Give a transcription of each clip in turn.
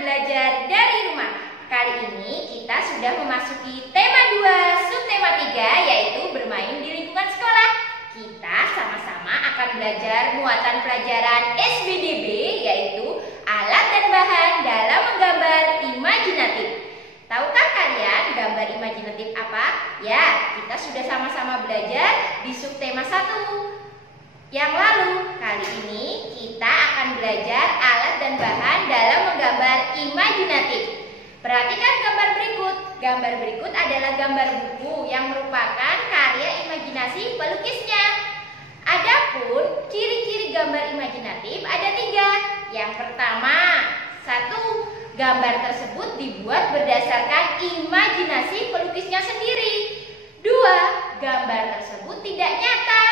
belajar dari rumah. Kali ini kita sudah memasuki tema 2, subtema 3, yaitu bermain di lingkungan sekolah. Kita sama-sama akan belajar muatan pelajaran SBDB, yaitu alat dan bahan dalam menggambar imajinatif. Tahukah kalian gambar imajinatif apa? Ya, kita sudah sama-sama belajar di subtema 1 yang lalu. Kali ini kita akan belajar alat dan bahan dalam menggambar imajinatif. Perhatikan gambar berikut. Gambar berikut adalah gambar buku yang merupakan karya imajinasi pelukisnya. Adapun ciri-ciri gambar imajinatif ada 3. Yang pertama, 1. Gambar tersebut dibuat berdasarkan imajinasi pelukisnya sendiri. 2. Gambar tersebut tidak nyata.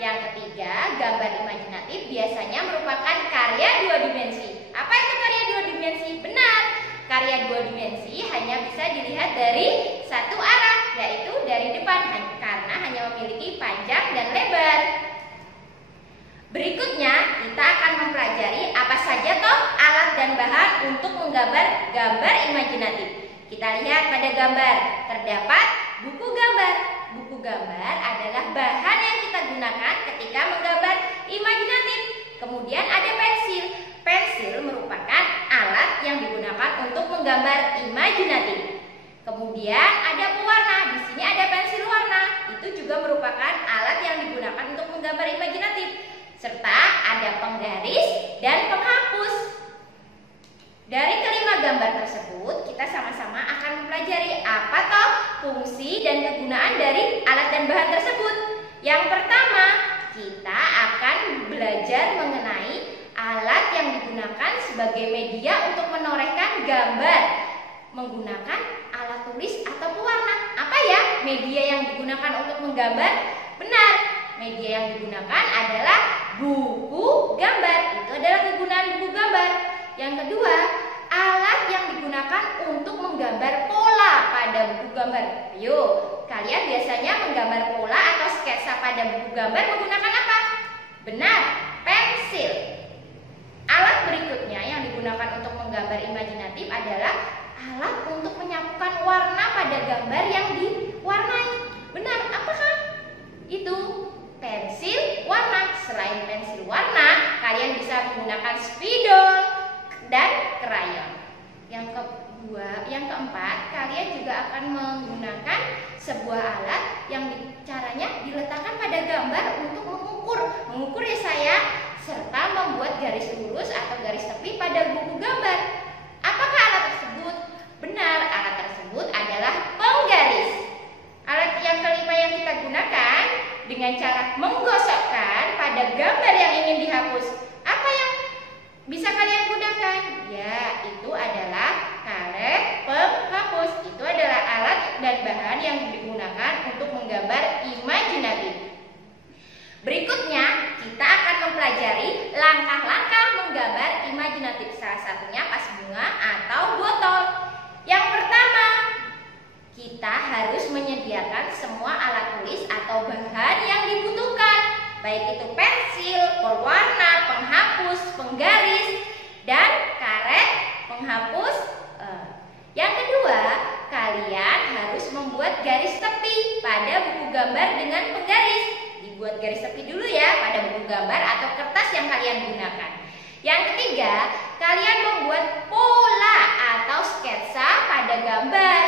Yang ketiga, gambar imajinatif biasanya merupakan karya 2 dimensi. Apa itu karya 2 dimensi? Benar, karya 2 dimensi hanya bisa dilihat dari satu arah, yaitu dari depan, karena hanya memiliki panjang dan lebar. Berikutnya, kita akan mempelajari apa saja toh alat dan bahan untuk menggambar gambar imajinatif. Kita lihat pada gambar, terdapat buku gambar. Buku gambar adalah bahan yang kita gunakan ketika menggambar imajinatif. Kemudian ada pensil. Pensil merupakan alat yang digunakan untuk menggambar imajinatif. Kemudian ada pewarna. Di sini ada pensil warna. Itu juga merupakan alat yang digunakan untuk menggambar imajinatif. Serta ada penggaris dan penghapus. Dari kelima gambar tersebut, kita sama-sama akan mempelajari apa toh fungsi dan kegunaan dari alat dan bahan tersebut. Yang pertama, kita akan belajar mengenai alat yang digunakan sebagai media untuk menorehkan gambar menggunakan alat tulis atau pewarna. Apa ya media yang digunakan untuk menggambar? Benar, media yang digunakan adalah buku gambar. Itu adalah kegunaan buku gambar. Yang kedua, alat yang digunakan untuk menggambar pola pada buku gambar. Ayo, kalian biasanya menggambar pola atau sketsa pada buku gambar menggunakan apa? Benar, pensil. Alat berikutnya yang digunakan untuk menggambar imajinatif adalah alat untuk menyapukan warna pada gambar yang diwarnai. Benar, apakah itu? Pensil warna. Selain pensil warna, kalian bisa menggunakan spidol dan krayon. Yang keempat, kalian juga akan menggunakan sebuah alat yang caranya diletakkan pada gambar untuk mengukur ya sayang, serta membuat garis lurus atau garis tepi pada buku gambar. Apakah alat tersebut? Benar, alat tersebut adalah penggaris. Alat yang kelima yang kita gunakan dengan cara menggosokkan pada gambar yang ingin dihapus. Apa yang bisa kalian gunakan? Ya, itu adalah karet penghapus. Itu adalah alat dan bahan yang digunakan untuk menggambar imajinatif. Berikutnya, kita akan mempelajari langkah-langkah menggambar imajinatif. Salah satunya vas bunga atau botol. Yang pertama, kita harus menyediakan semua alat tulis atau bahan yang dibutuhkan, baik itu pensil, pewarna, penghapus, penggaris, dan karet penghapus. Yang kedua, kalian harus membuat garis tepi pada buku gambar dengan penggaris. Dibuat garis tepi dulu ya pada buku gambar atau kertas yang kalian gunakan. Yang ketiga, kalian membuat pola atau sketsa pada gambar.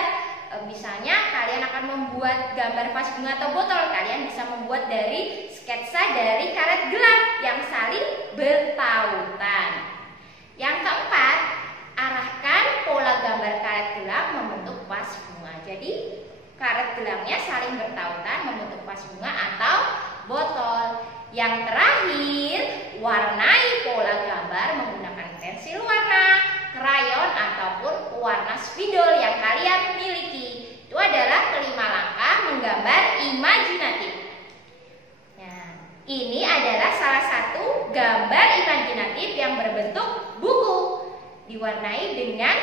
Misalnya kalian akan membuat gambar vas bunga atau botol, kalian bisa membuat dari sketsa dari karet gelang yang saling bertautan. Yang keempat, arahkan pola gambar karet gelang membentuk vas bunga. Jadi karet gelangnya saling bertautan membentuk vas bunga atau botol. Yang terakhir, warnai pola gambar menggunakan pensil warna, krayon ataupun warna spidol yang kalian miliki. Itu adalah kelima langkah menggambar imajinatif. Nah, ini adalah salah satu gambar imajinatif yang berbentuk buku, diwarnai dengan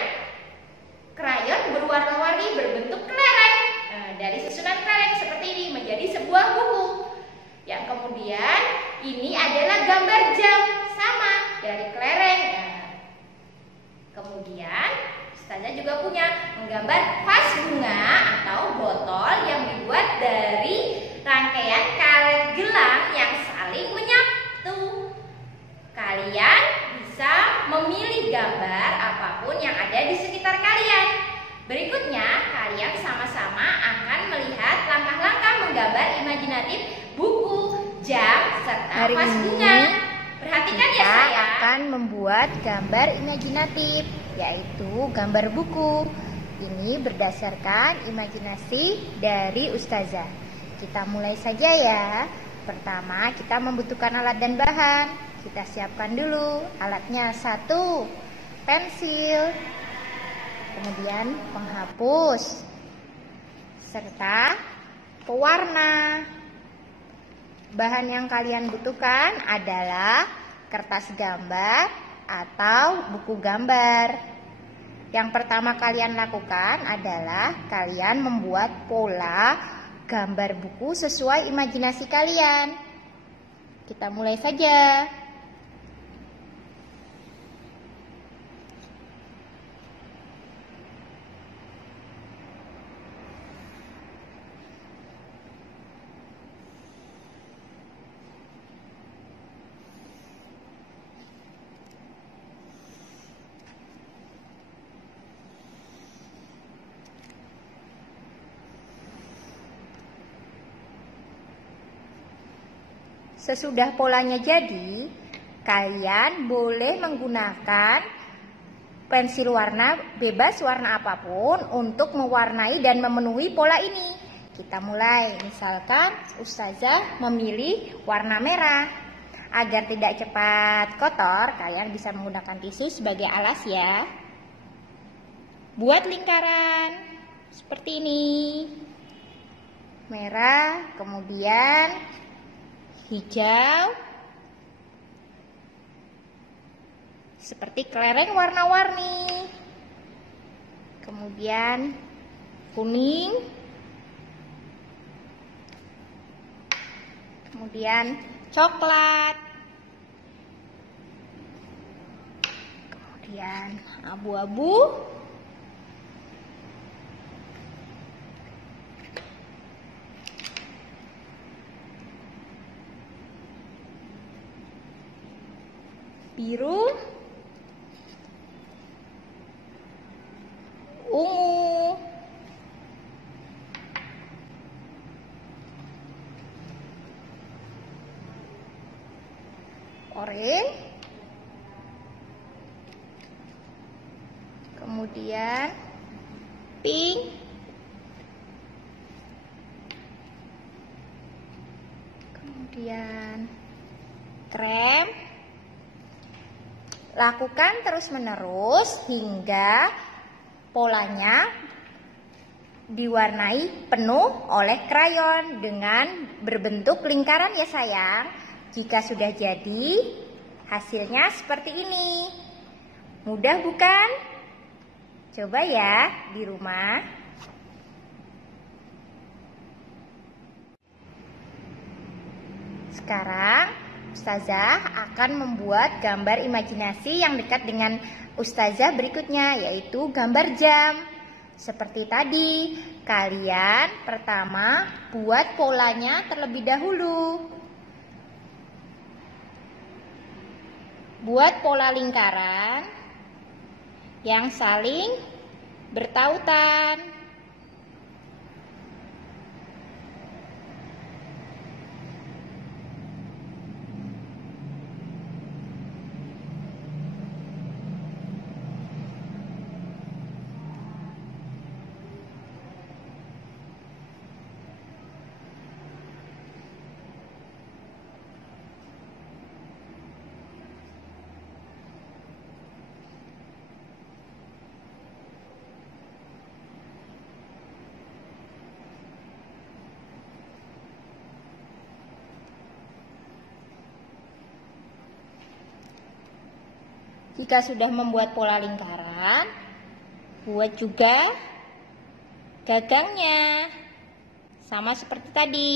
krayon berwarna-warni berbentuk kelereng. Dari susunan kelereng seperti ini menjadi sebuah buku. Yang kemudian ini adalah gambar jam, sama dari kelereng. Kemudian Ustazah juga punya menggambar vas bunga atau botol yang dibuat dari rangkaian karet gelang yang saling menyatu. Kalian bisa memilih gambar apapun yang ada di sekitar kalian. Berikutnya, kalian sama-sama akan melihat langkah-langkah menggambar imajinatif buku, jam, serta vas bunga. Perhatikan ya sayang. Kita akan membuat gambar imajinatif, yaitu gambar buku. Ini berdasarkan imajinasi dari Ustazah. Kita mulai saja ya. Pertama, kita membutuhkan alat dan bahan. Kita siapkan dulu alatnya. 1, pensil, kemudian penghapus, serta pewarna. Bahan yang kalian butuhkan adalah kertas gambar atau buku gambar. Yang pertama kalian lakukan adalah kalian membuat pola gambar buku sesuai imajinasi kalian. Kita mulai saja. Sesudah polanya jadi, kalian boleh menggunakan pensil warna bebas warna apapun untuk mewarnai dan memenuhi pola ini. Kita mulai, misalkan Ustazah memilih warna merah. Agar tidak cepat kotor, kalian bisa menggunakan tisu sebagai alas ya. Buat lingkaran seperti ini. Merah, kemudian hijau, seperti kelereng warna-warni, kemudian kuning, kemudian coklat, kemudian abu-abu, biru, ungu, oranye, kemudian pink, kemudian krem. Lakukan terus-menerus hingga polanya diwarnai penuh oleh krayon dengan berbentuk lingkaran ya sayang. Jika sudah jadi, hasilnya seperti ini. Mudah bukan? Coba ya di rumah. Sekarang Ustazah akan membuat gambar imajinasi yang dekat dengan Ustazah berikutnya, yaitu gambar jam. Seperti tadi, kalian pertama buat polanya terlebih dahulu. Buat pola lingkaran yang saling bertautan. Jika sudah membuat pola lingkaran, buat juga gagangnya. Sama seperti tadi.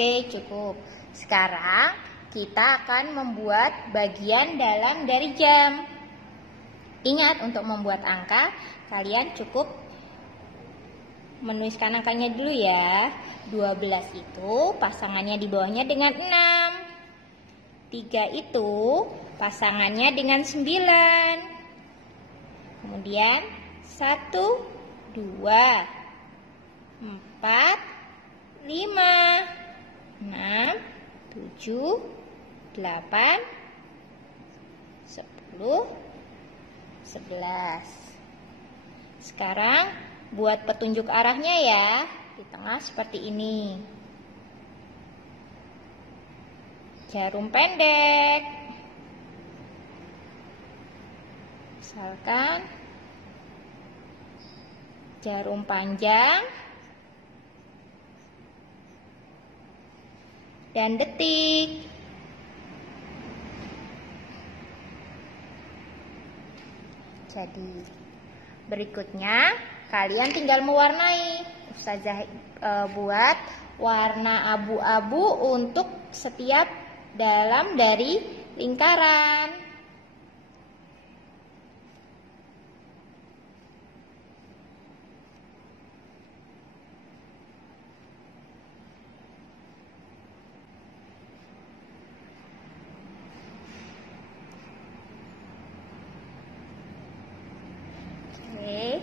Oke, cukup. Sekarang kita akan membuat bagian dalam dari jam. Ingat, untuk membuat angka, kalian cukup menuliskan angkanya dulu ya. 12 itu pasangannya di bawahnya dengan 6. 3 itu pasangannya dengan 9. Kemudian 1, 2, 4, 5, 6, 7, 8, 10, 11. Sekarang buat petunjuk arahnya ya, di tengah seperti ini. Jarum pendek. Misalkan jarum panjang dan detik. Jadi berikutnya kalian tinggal mewarnai. Ustazah buat warna abu-abu untuk setiap dalam dari lingkaran. Oke.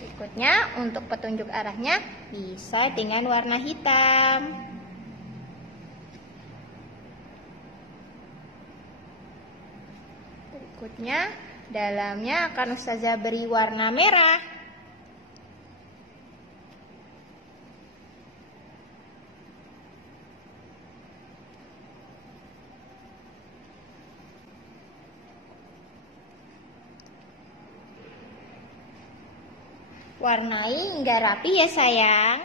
Berikutnya untuk petunjuk arahnya bisa dengan warna hitam. Berikutnya dalamnya akan Ustazah beri warna merah. Warnai hingga rapi ya sayang.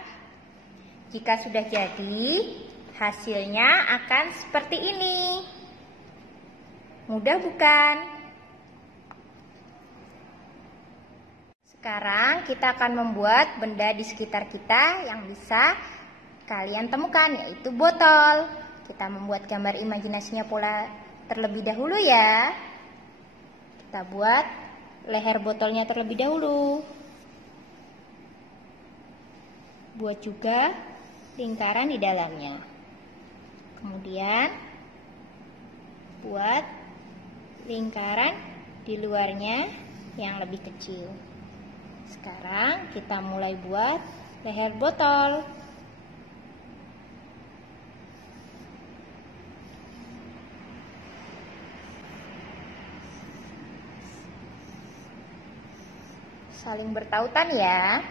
Jika sudah jadi, hasilnya akan seperti ini. Mudah bukan? Sekarang kita akan membuat benda di sekitar kita yang bisa kalian temukan, yaitu botol. Kita membuat gambar imajinasinya pola terlebih dahulu ya. Kita buat leher botolnya terlebih dahulu. Buat juga lingkaran di dalamnya. Kemudian buat lingkaran di luarnya yang lebih kecil. Sekarang kita mulai buat leher botol. Saling bertautan ya.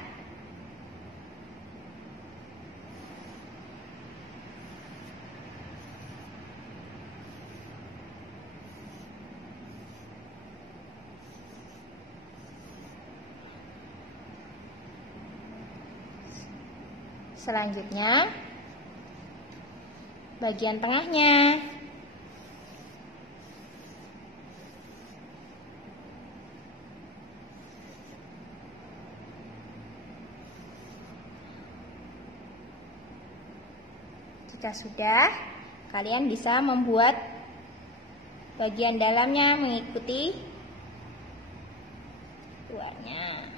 Selanjutnya bagian tengahnya. Jika sudah, kalian bisa membuat bagian dalamnya mengikuti luarnya.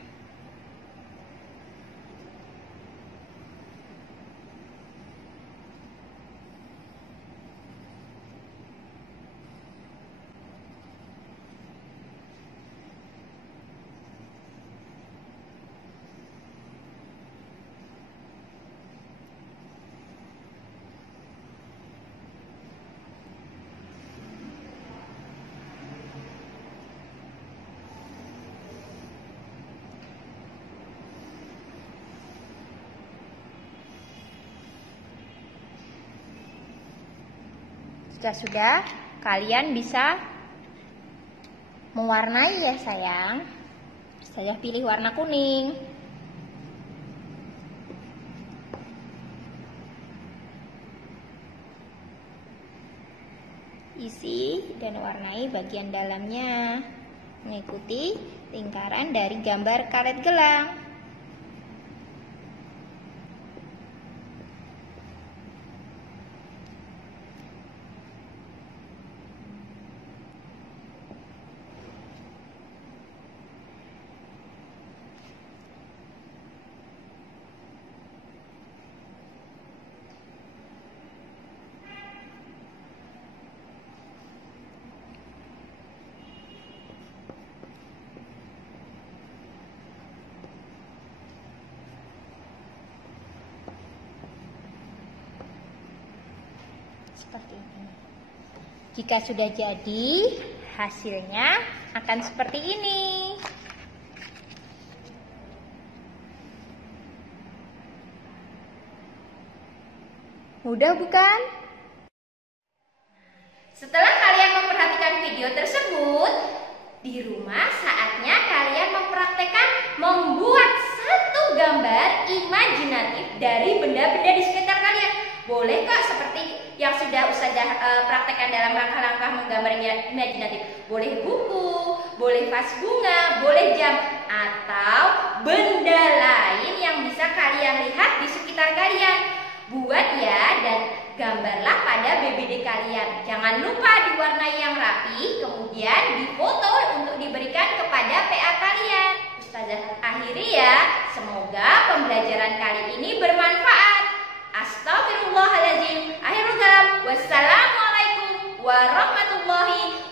Jika sudah, kalian bisa mewarnai ya sayang. Saya pilih warna kuning. Isi dan warnai bagian dalamnya mengikuti lingkaran dari gambar karet gelang. Seperti ini. Jika sudah jadi, hasilnya akan seperti ini. Mudah bukan? Setelah kalian memperhatikan video tersebut, di rumah saatnya kalian mempraktekkan membuat satu gambar imajinatif dari benda-benda di sekitar kalian. Boleh kok seperti yang sudah Ustazah praktekkan dalam langkah-langkah menggambar imajinatif. Boleh buku, boleh vas bunga, boleh jam, atau benda lain yang bisa kalian lihat di sekitar kalian. Buat ya dan gambarlah pada BBD kalian. Jangan lupa diwarnai yang rapi, kemudian difoto untuk diberikan kepada PA kalian. Ustazah akhiri ya, semoga pembelajaran kali ini bermanfaat. Astagfirullahaladzim. Akhirul kalam. Wassalamualaikum warahmatullahi